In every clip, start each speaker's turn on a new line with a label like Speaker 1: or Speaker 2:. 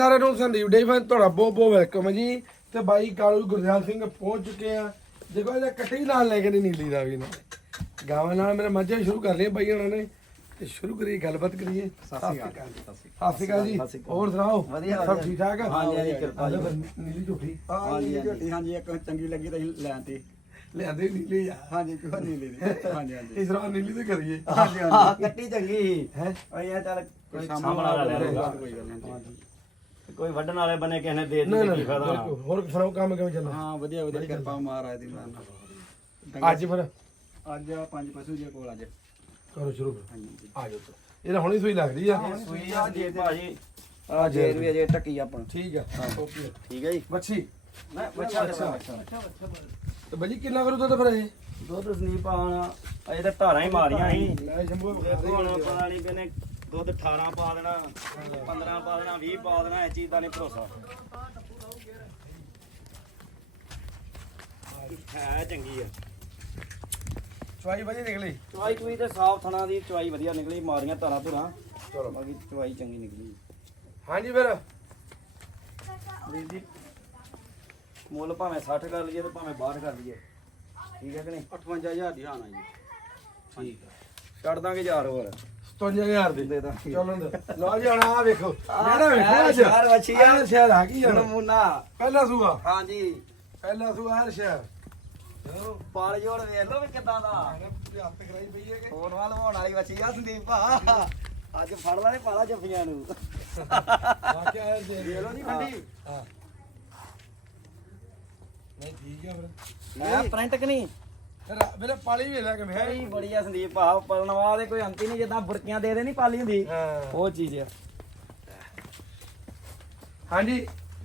Speaker 1: ਸਾਰਿਆਂ ਨੂੰ ਸੰਦੀਪ ਡੇ ਫੈਨ ਤੁਹਾਡਾ ਬਹੁਤ ਬਹੁਤ ਵੈਲਕਮ ਹੈ ਜੀ। ਤੇ ਬਾਈ ਕਾਲੂ ਗੁਰਦਿਆਲ ਸਿੰਘ ਪਹੁੰਚ ਚੁੱਕੇ ਆ। ਦੇਖੋ ਇਹਦਾ ਕੱਟੀ ਨਾਲ ਲੈ ਕੇ ਨਹੀਂ ਨੀਲੀ ਦਾ ਵੀ ਨਾ ਗਾਵਾਂ ਨਾਲ ਮੇਰੇ ਮੱਝਾਂ ਸ਼ੁਰੂ ਕਰ ਲਈਆਂ ਬਾਈ ਉਹਨਾਂ ਨੇ ਤੇ ਸ਼ੁਰੂ ਕਰੀਏ ਗੱਲਬਾਤ ਕਰੀਏ। ਸਤਿ ਸ਼੍ਰੀ ਅਕਾਲ ਜੀ। ਹੋਰ ਸੁਣਾਓ ਸਭ ਠੀਕ ਠਾਕ?
Speaker 2: ਹਾਂਜੀ ਕਿਰਪਾ ਜੀ।
Speaker 1: ਨੀਲੀ ਝੂਠੀ
Speaker 2: ਹਾਂਜੀ ਝੋਟੀ ਹਾਂਜੀ ਇੱਕ ਚੰਗੀ ਲੱਗੀ ਤਾਂ ਅਸੀਂ ਲੈਣ ਤੇ
Speaker 1: ਲਿਆਂਦੇ ਨੀਲੀ ਆ।
Speaker 2: ਹਾਂਜੀ ਕਿਉਂ ਨੀਲੀ ਦੀ ਹਾਂਜੀ ਹਾਂਜੀ
Speaker 1: ਇਸ ਤਰ੍ਹਾਂ ਨੀਲੀ ਤੇ ਕਰੀਏ।
Speaker 2: ਹਾਂਜੀ ਹਾਂਜੀ ਕੱਟੀ ਚੰਗੀ
Speaker 1: ਹੈ
Speaker 2: ਅਸੀਂ ਆ ਚੱਲ
Speaker 3: ਕੋਈ ਸਾਂਭਣ ਵਾਲਾ ਲੈ ਲਊਗਾ।
Speaker 2: ਕੋਈ ਗੱਲ ਨਹੀਂ
Speaker 3: ਕੋਈ ਵੱਢਣ ਵਾਲੇ ਬਣੇ ਕਿਸੇ ਨੇ ਦੇ
Speaker 1: ਨਾ
Speaker 3: ਦਿੱਤੀ
Speaker 1: ਨਾ
Speaker 3: ਕੀ ਫਾਇਦਾ
Speaker 1: ਹੋਰ ਸੁਣਾਓ ਕੰਮ ਕਿਵੇਂ ਚੱਲਦਾ?
Speaker 2: ਹਾਂ ਵਧੀਆ ਵਧੀਆ ਕਿਰਪਾ ਮਹਾਰਾਜ ਦੀ ਮਾਨ
Speaker 1: ਅੱਜ ਫਿਰ
Speaker 2: ਅੱਜ ਆ 5 ਪਸ਼ੂ ਜੀ ਕੋਲ ਅੱਜ
Speaker 1: ਕਰੋ ਸ਼ੁਰੂ ਕਰੋ।
Speaker 2: ਹਾਂਜੀ
Speaker 1: ਆ ਜਾਓ ਇਹਦਾ ਹੁਣੀ ਸੂਈ ਲੱਗਦੀ ਆ।
Speaker 3: ਸੂਈ ਆ ਜੀ ਭਾਜੀ
Speaker 2: ਆ ਜੇਰ ਵੀ ਅਜੇ ਟੱਕੀ ਆਪਾਂ
Speaker 1: ਠੀਕ ਆ ਓਕੇ
Speaker 2: ਠੀਕ ਹੈ ਜੀ
Speaker 1: ਮੱਛੀ
Speaker 2: ਮੈਂ ਬੱਚਾ
Speaker 1: ਤੇ ਬਾਜੀ ਕਿੰਨਾ ਕਰੂ ਦੁੱਧ ਫਿਰ ਇਹ?
Speaker 3: ਦੁੱਧ ਸੰਦੀਪ ਆਣ ਅਜੇ ਤਾਂ ਧਾਰਾਂ ਹੀ ਮਾਰੀਆਂ ਸੀ।
Speaker 1: ਲੈ ਸ਼ੰਭੂ
Speaker 3: ਦੇਖੋ ਹੁਣ ਪਤਾ ਨਹੀਂ ਕਿਨੇ ਦੁੱਧ 18 ਪਾ ਦੇਣਾ 15 ਪਾ ਦੇਣਾ 20 ਪਾ ਦੇਣਾ ਇਸ ਚੀਜ਼ ਦਾ ਨਹੀਂ ਭਰੋਸਾ। ਹੈ ਚੰਗੀ ਆ
Speaker 1: ਚਵਾਈ ਵਧੀਆ ਨਿਕਲੀ।
Speaker 3: ਚਵਾਈ ਚੂਈ ਤੇ ਸਾਫ ਥਣਾ ਦੀ ਚਵਾਈ ਵਧੀਆ ਨਿਕਲੀ ਮਾਰੀਆਂ ਧਾਰਾਂ ਧੁਰਾਂ ਚਲੋ ਬਾਕੀ ਚਵਾਈ ਚੰਗੀ ਨਿਕਲੀ।
Speaker 1: ਹਾਂਜੀ ਫਿਰ
Speaker 3: ਵੀਰ ਜੀ ਮੁੱਲ ਭਾਵੇਂ 60 ਕਰ ਲਈਏ ਤੇ ਭਾਵੇਂ 62 ਕਰ ਲਈਏ ਠੀਕ ਹੈ ਕਿ ਨਹੀਂ?
Speaker 2: 58000 ਦੀ ਆਣਾ ਜੀ
Speaker 1: ਠੀਕ ਆ
Speaker 3: ਛੱਡ ਦਾਂਗੇ ਯਾਰ ਹੋਰ
Speaker 1: 57000 ਦੇ
Speaker 3: ਦੇ ਦਾਂਗੇ।
Speaker 1: ਚਲੋ ਲਓ ਜੀ ਹੁਣ ਆ ਵੇਖੋ ਜਿਹੜਾ ਵੇਖੋ ਅੱਜ
Speaker 3: ਸ਼ਹਿਰ ਵੱਛੀ ਆ।
Speaker 1: ਆਹ ਸ਼ਹਿਰ ਆ ਗਈ ਹੁਣ
Speaker 2: ਨਮੂਨਾ
Speaker 1: ਪਹਿਲਾ ਸੂਆ
Speaker 2: ਹਾਂਜੀ
Speaker 1: ਪਹਿਲਾ ਸੂਆ ਹਰ ਸ਼ਹਿਰ
Speaker 2: ਪਾਲ ਜੋੜ ਵੇਖ ਲਓ ਵੀ ਕਿੱਦਾਂ ਦਾ
Speaker 1: ਹੱਥ ਕਰਾਈ ਪਈ ਹੈ ਕਿ
Speaker 2: ਫੋਨ ਵਾਲ ਹੋਣ ਵਾਲੀ ਬੱਚੀ ਆ ਸੰਦੀਪ ਭਾ ਅੱਜ ਫੜ ਲੈ ਪਾਲਾ ਜੱਫੀਆਂ ਨੂੰ
Speaker 1: ਵਾਕਿਆ ਹੈ ਦੇ
Speaker 2: ਦੇ ਲਓ ਜੀ ਮੰਡੀ
Speaker 1: ਹਾਂ ਨਹੀਂ ਠੀਕ ਆ ਫਿਰ
Speaker 2: ਹੈ ਪ੍ਰਿੰਟ ਕਿ ਨਹੀਂ
Speaker 1: ਫਿਰ ਮੇਰੇ ਪਾਲੀ ਵੀ ਲੈ ਕੇ ਮੈਂ
Speaker 3: ਬੜੀ ਬੜੀ ਆ ਸੰਦੀਪ ਭਾ ਪਲਨਵਾ ਦੇ ਕੋਈ ਅੰਤ ਹੀ ਨਹੀਂ ਜਿੱਦਾਂ ਬੁਰਕੀਆਂ ਦੇ ਨਹੀਂ ਪਾਲੀ ਹੁੰਦੀ
Speaker 1: ਹਾਂ
Speaker 3: ਉਹ ਚੀਜ਼ ਆ।
Speaker 1: ਹਾਂਜੀ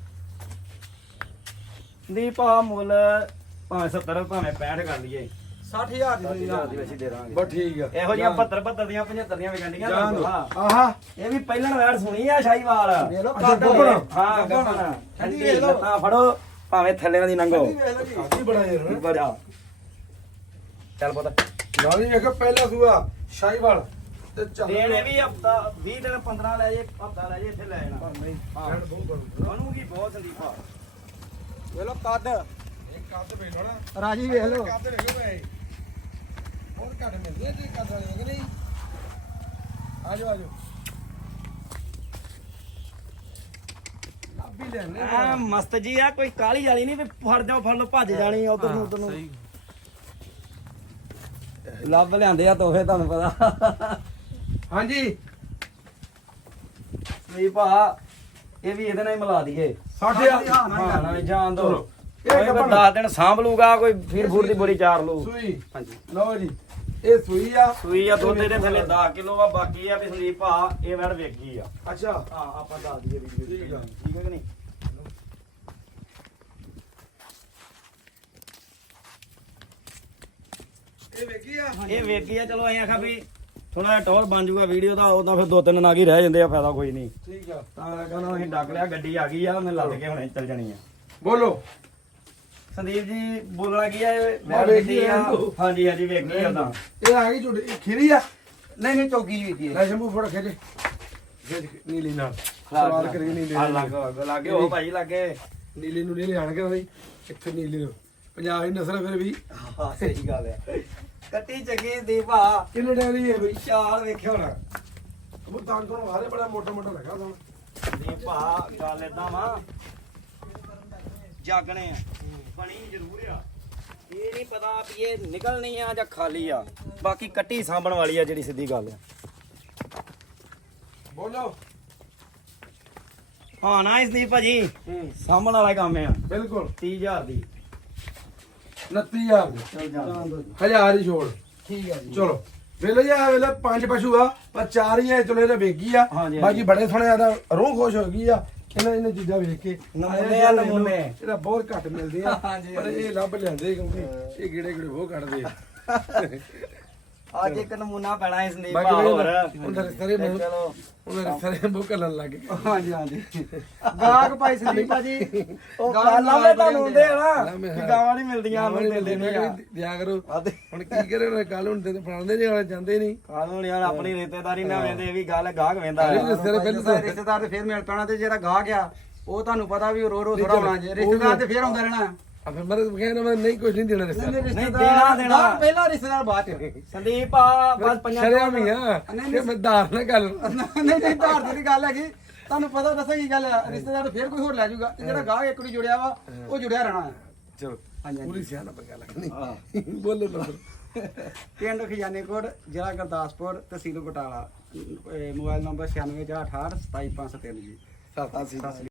Speaker 3: ਸੰਦੀਪ ਭਾ ਮੁੱਲ ਭਾਵੇਂ 70 ਭਾਵੇਂ 65 ਕਰ ਲਈਏ
Speaker 2: 60000 ਦੀ
Speaker 3: 60,000 ਦੀ ਵੈਸੀ ਦੇ ਦਾਂਗੇ।
Speaker 1: ਬਸ ਠੀਕ ਆ
Speaker 3: ਇਹੋ ਜਿਹੀਆਂ 72 72 ਦੀਆਂ 75 ਦੀਆਂ ਵਿਕੰਡੀਆਂ
Speaker 1: ਜਾਨ ਦੋ
Speaker 3: ਹਾਂ
Speaker 1: ਆਹਾ
Speaker 3: ਇਹ ਵੀ ਪਹਿਲਣ ਵੈੜ ਸੁਣੀ ਆ ਸ਼ਾਹੀਵਾਲ।
Speaker 2: ਵੇਖ ਲਓ
Speaker 1: ਅੱਛਾ,
Speaker 2: ਕੱਦ
Speaker 1: ਗੱਭਣ।
Speaker 3: ਹਾਂ ਗੱਭਣ ਠੰਡੀ ਲੱਤਾਂ ਫੜੋ ਭਾਵੇਂ ਥੱਲਿਆਂ ਦੀ ਨੰਗੋ
Speaker 1: ਕਾਫੀ ਬੜਾ ਯਾਰ
Speaker 3: ਬੜਾ ਚੱਲ ਪੁੱਤ
Speaker 1: ਨਾਲ ਹੀ ਵੇਖੋ ਪਹਿਲਾ ਸੂਆ ਸ਼ਾਹੀਵਾਲ ਤੇ ਚੱਲ
Speaker 3: ਦੇਣੇ ਵੀ ਹਫਤਾ 20 ਦਿਨ 15 ਲੈ ਜੇ ਹਫਤਾ ਲੈ ਜੇ ਇੱਥੇ ਲੈ ਜਾਣਾ
Speaker 1: ਨਹੀਂ
Speaker 3: ਹਾਂ।
Speaker 1: ਕਹਿਣ ਬਹੁਤ ਕਰੂੰਗਾ
Speaker 3: ਬਣੂਗੀ ਬਹੁਤ ਸੰਦੀਪ ਭਾ।
Speaker 2: ਵੇਖ ਲਓ ਕੱਦ
Speaker 1: ਇੱਕ ਕੱਦ ਵੇਖ ਲਓ ਨਾ
Speaker 2: ਰਾਜੀ ਵੇਖ ਲਓ
Speaker 1: ਕੱਦ ਵੇਖੋ ਭਾਈ ਹੋਰ ਘੱਟ ਮਿਲਦੇ ਜੀ ਕੱਦ ਵਾਲੇ ਕਿ ਨਹੀਂ ਆ ਜਾਓ ਲੱਭੀ ਲੈਣੇ
Speaker 3: ਆ ਮਸਤ ਜੀ ਆ ਕੋਈ ਕਾਲੀ ਵਾਲੀ ਨਹੀਂ ਵੀ ਫੜ ਜਾਓ ਫੜ ਲਓ ਭੱਜ ਜਾਣੀ ਉਧਰ ਨੂੰ ਉਧਰ ਨੂੰ ਲੱਭ ਲਿਆਂਦੇ ਆ ਤੋਹਫੇ ਤੁਹਾਨੂੰ ਪਤਾ।
Speaker 1: ਹਾਂਜੀ
Speaker 3: ਨਹੀਂ ਭਾ ਇਹ ਵੀ ਇਹਦੇ ਨਾਲ ਹੀ ਮਿਲਾ ਦਈਏ
Speaker 1: 60,000
Speaker 3: ਹਾਂ ਨਾਲੇ ਜਾਣ ਦੋ
Speaker 1: ਇਹ
Speaker 3: ਕੋਈ
Speaker 1: ਗੱਭਣ।
Speaker 3: 10 ਦਿਨ ਸਾਂਭ ਲੂਗਾ ਕੋਈ ਫਿਰ ਫੂਡ ਦੀ ਬੋਰੀ ਚਾਰ ਲੂ।
Speaker 1: ਸੂਈ
Speaker 3: ਹਾਂਜੀ
Speaker 1: ਲਓ ਜੀ ਇਹ ਸੂਈ ਆ
Speaker 3: ਸੂਈ ਆ ਦੁੱਧ ਦੇ ਥੱਲੇ 10 ਕਿਲੋ ਆ ਬਾਕੀ ਆ ਵੀ ਸੰਦੀਪ ਭਾ ਇਹ ਵੜ ਵੇਗੀ ਆ।
Speaker 1: ਅੱਛਾ
Speaker 3: ਹਾਂ ਆਪਾਂ ਦੱਸ ਦਈਏ ਵੀਡੀਓ
Speaker 1: ਠੀਕ ਆ।
Speaker 3: ਠੀਕ ਹੈ ਕਿ ਨਹੀਂ?
Speaker 1: ਇਹ ਵੇਖੀ ਆ
Speaker 3: ਇਹ ਵੇਗੀ ਆ ਚਲੋ ਐਂ ਆਖਾ ਵੀ ਥੋੜਾ ਜਿਹਾ ਟੌਰ ਬਣ ਜੂਗਾ ਵੀਡੀਓ ਦਾ ਉਦੋਂ ਫਿਰ 2-3 ਨਾਗ ਹੀ ਰਹਿ ਜਾਂਦੇ ਆ ਫਾਇਦਾ ਕੋਈ ਨਹੀਂ।
Speaker 1: ਠੀਕ ਆ
Speaker 3: ਤਾਂ ਕਹਿੰਦਾ ਅਸੀਂ ਡੱਕ ਲਿਆ ਗੱਡੀ ਆ ਗਈ ਆ ਮੈਂ ਲੱਦ ਕੇ ਹੁਣੇ ਚੱਲ ਜਾਣੀ ਆ।
Speaker 1: ਬੋਲੋ
Speaker 3: ਸੰਦੀਪ ਜੀ ਬੋਲਣਾ ਕੀ ਆ ਇਹ
Speaker 1: ਮੈਂ ਵੇਖੀ ਆ।
Speaker 3: ਹਾਂਜੀ ਹਾਂਜੀ ਵੇਗੀ ਆ ਤਾਂ
Speaker 1: ਇਹ ਆ ਗਈ ਝੁੱਡੀ ਖੀਰੀ ਆ
Speaker 2: ਨਹੀਂ ਚੌਕੀ ਜੀ ਵੇਖੀ
Speaker 1: ਲੈ ਸ਼ੰਭੂ ਫੜ ਖੇਜੇ ਨੀਲੀ ਨਾਲ ਸਵਾਲ ਕਰੀ ਨੀਲੀ
Speaker 3: ਆ
Speaker 1: ਨਾਲ।
Speaker 3: ਲੱਗੇ ਉਹ ਭਾਈ ਲੱਗੇ
Speaker 1: ਨੀਲੀ ਨੂੰ ਨਹੀਂ ਲਿਆਣਗੇ ਬਈ ਇੱਥੇ ਨੀਲੀ ਨੂੰ ਪੰਜਾਬ ਦੀ ਨਸਲ ਫਿਰ ਵੀ
Speaker 2: ਹਾਂ ਸਹੀ ਗੱਲ ਹੈ ਕੱਟੀ ਚੰਗੀ ਦੀ ਭਾ
Speaker 1: ਕਿੰਨੇ ਟਾਈਮ ਦੀ ਹੈ ਬਈ
Speaker 2: ਚਾਲ ਵੇਖਿਓ ਹੁਣ
Speaker 1: ਉਹ ਤਾਂ ਕੋਲ ਹਾਰੇ ਬੜਾ ਮੋਟਾ ਮੋਟਾ ਲੱਗਾ ਤੁਹਾਨੂੰ
Speaker 3: ਸੰਦੀਪ ਭਾ ਗੱਲ ਏਦਾਂ ਵਾ ਜਾਗਣੇ ਆ ਬਣੀ ਜ਼ਰੂਰ ਆ ਇਹ ਨਹੀਂ ਪਤਾ ਵੀ ਇਹ ਨਿਕਲਣੀ ਆ ਜਾਂ ਖਾਲੀ ਆ ਬਾਕੀ ਕੱਟੀ ਸਾਂਭਣ ਵਾਲੀ ਆ ਜਿਹੜੀ ਸਿੱਧੀ ਗੱਲ ਆ।
Speaker 1: ਬੋਲੋ
Speaker 3: ਹਾਂ ਨਾ ਇਸ ਦੀ ਭਾਜੀ ਸਾਂਭਣ ਵਾਲਾ ਕੰਮ ਆ।
Speaker 1: ਬਿਲਕੁਲ
Speaker 3: 30,000 ਦੀ
Speaker 1: 29,000 ਦੀ
Speaker 3: ਚੱਲ ਜਾ
Speaker 1: ਹਜ਼ਾਰ ਹੀ ਛੋੜ
Speaker 2: ਠੀਕ ਹੈ ਜੀ
Speaker 1: ਚਲੋ ਵੇਲੇ ਜੀ ਆ ਵੇਲੇ 5 ਪਸ਼ੂ ਆ ਪਰ 4 ਹੀ ਆ ਚਲੋ ਇਹਦੇ ਵੇਗੀ ਆ
Speaker 3: ਹਾਂਜੀ,
Speaker 1: ਬਾਕੀ ਬੜੇ ਸੋਹਣੇ ਆਦਾ ਰੂਹ ਖੁਸ਼ ਹੋ ਗਈ ਆ ਇਹਨਾਂ ਚੀਜ਼ਾਂ ਵੇਖ ਕੇ
Speaker 3: ਨਮੂਨੇ ਆ, ਨਮੂਨੇ।
Speaker 1: ਇਹਦਾ ਬਹੁਤ ਘੱਟ ਮਿਲਦੇ ਆ
Speaker 2: ਹਾਂਜੀ,
Speaker 1: ਪਰ ਇਹ ਲੱਭ ਲੈਂਦੇ ਕਿਉਂਕਿ ਇਹ ਗੇੜੇ ਗੇੜੇ ਬਹੁਤ ਕੱਢਦੇ ਆ
Speaker 3: ਅੱਜ ਇੱਕ ਨਮੂਨਾ ਪੈਣਾ ਇਸ ਸੰਦੀਪ
Speaker 1: ਬਾਕੀ
Speaker 3: ਭਾ ਹੋਰ
Speaker 1: ਉਹਨਾਂ ਦੇ ਸਾਰੇ
Speaker 3: ਤੇ ਚਲੋ
Speaker 1: ਉਹਨਾਂ ਦੇ ਸਾਰੇ ਬੁੱਕ ਕਰਨ ਲੱਗ ਗਏ
Speaker 2: ਹਾਂਜੀ ਹਾਂਜੀ ਗਾਹਕ ਭਾਈ ਸੰਦੀਪ ਭਾਜੀ
Speaker 3: ਉਹ
Speaker 2: ਗਾਲਾਂ
Speaker 3: ਗਾਲਾਂ ਵੀ ਤੁਹਾਨੂੰ ਹੁੰਦੇ ਆ ਨਾ
Speaker 1: ਲਾਮੇ
Speaker 3: ਕਿ ਗਾਵਾਂ ਨਹੀਂ ਮਿਲਦੀਆਂ
Speaker 1: ਗਾਵਾਂ
Speaker 3: ਉਹਨੂੰ
Speaker 1: ਨਹੀਂ
Speaker 3: ਦਿੰਦੇ
Speaker 1: ਮਿਲਦੇ,
Speaker 3: ਨਹੀਂ
Speaker 1: ਮੈਂ
Speaker 3: ਆ
Speaker 1: ਕਿਹਾ ਦਿਆ ਕਰੋ
Speaker 3: ਵਾਦੇ
Speaker 1: ਹੁਣ ਕੀ ਕਰੇ ਉਹਨਾਂ ਕੱਲ ਹੁਣ ਤੇ ਫੜਾਉਂਦੇ ਨਹੀਂ ਵਾਲੇ ਜਾਂਦੇ ਨਹੀਂ
Speaker 3: ਕਾਨੂੰਨ ਯਾਰ ਆਪਣੀ ਰਿਸ਼ਤੇਦਾਰੀ ਨਾ ਵੇਂਦੇ ਇਹ ਵੀ ਗੱਲ ਗਾਹਕ ਵੇਂਦਾ
Speaker 1: ਅਰੇ
Speaker 3: ਆ
Speaker 1: ਰਿਸ਼ਤੇਦਾਰ ਪਹਿਲਾਂ
Speaker 2: ਰਿਸ਼ਤੇਦਾਰ ਤੇ ਫੇਰ ਮਿਲ ਪੈਣਾ ਤੇ ਜਿਹੜਾ ਗਾਹਕ ਆ ਉਹ ਤੁਹਾਨੂੰ ਪਤਾ ਵੀ ਰੋ ਰੋ ਥੋੜਾ ਹੋਣਾ ਜੇ ਰਿਸ਼ਤੇਦਾਰ ਤੇ ਫੇਰ ਆਉਂਦਾ ਰਹਿਣਾ
Speaker 1: ਆ ਫਿਰ ਮੈਂ ਕਹਿੰਦਾ ਮੈਂ ਨਹੀਂ ਕੁਝ ਨਹੀਂ ਦੇਣਾ ਰਿਸ਼ਤੇਦਾਰ
Speaker 3: ਦੇਣਾ।
Speaker 2: ਗਾਹਕ ਪਹਿਲਾਂ ਰਿਸ਼ਤੇਦਾਰ ਬਾਅਦ ਚ
Speaker 3: ਸੰਦੀਪ ਆ ਬਸ ਪੰਜਾਂ
Speaker 1: ਸ਼ਰਿਆਮ ਹੀ ਆ ਕਿ ਮੈਂ ਧਾਰ ਨਾ ਗੱਲ
Speaker 2: ਨਹੀਂ ਨਹੀਂ ਧਾਰ ਦੀ ਗੱਲ ਹੈਗੀ ਤੁਹਾਨੂੰ ਪਤਾ ਦੱਸਾਂ ਕੀ ਗੱਲ ਆ ਰਿਸ਼ਤੇਦਾਰ ਤੇ ਫੇਰ ਕੋਈ ਹੋਰ ਲੈ ਜਾਊਗਾ ਤੇ ਜਿਹੜਾ ਗਾਹਕ ਇੱਕ ਨੂੰ ਜੁੜਿਆ ਵਾ ਉਹ ਜੁੜਿਆ ਰਹਿਣਾ ਹੈ
Speaker 1: ਚਲੋ
Speaker 2: ਹਾਂਜੀ
Speaker 1: ਪੂਰੀ ਸਿਆਣਾ ਪੰਗਾ ਲੱਗਣੀ
Speaker 3: ਹਾਂ।
Speaker 1: ਬੋਲੋ ਨੰਬਰ
Speaker 2: ਪਿੰਡ ਖਜ਼ਾਨੇਕੋਟ ਜ਼ਿਲ੍ਹਾ ਗੁਰਦਾਸਪੁਰ ਤਹਿਸੀਲ ਬਟਾਲਾ ਮੋਬਾਈਲ ਨੰਬਰ 9668 27503 ਜੀ
Speaker 1: ਸਤਿ ਸ਼੍ਰੀ ਅਕਾਲ।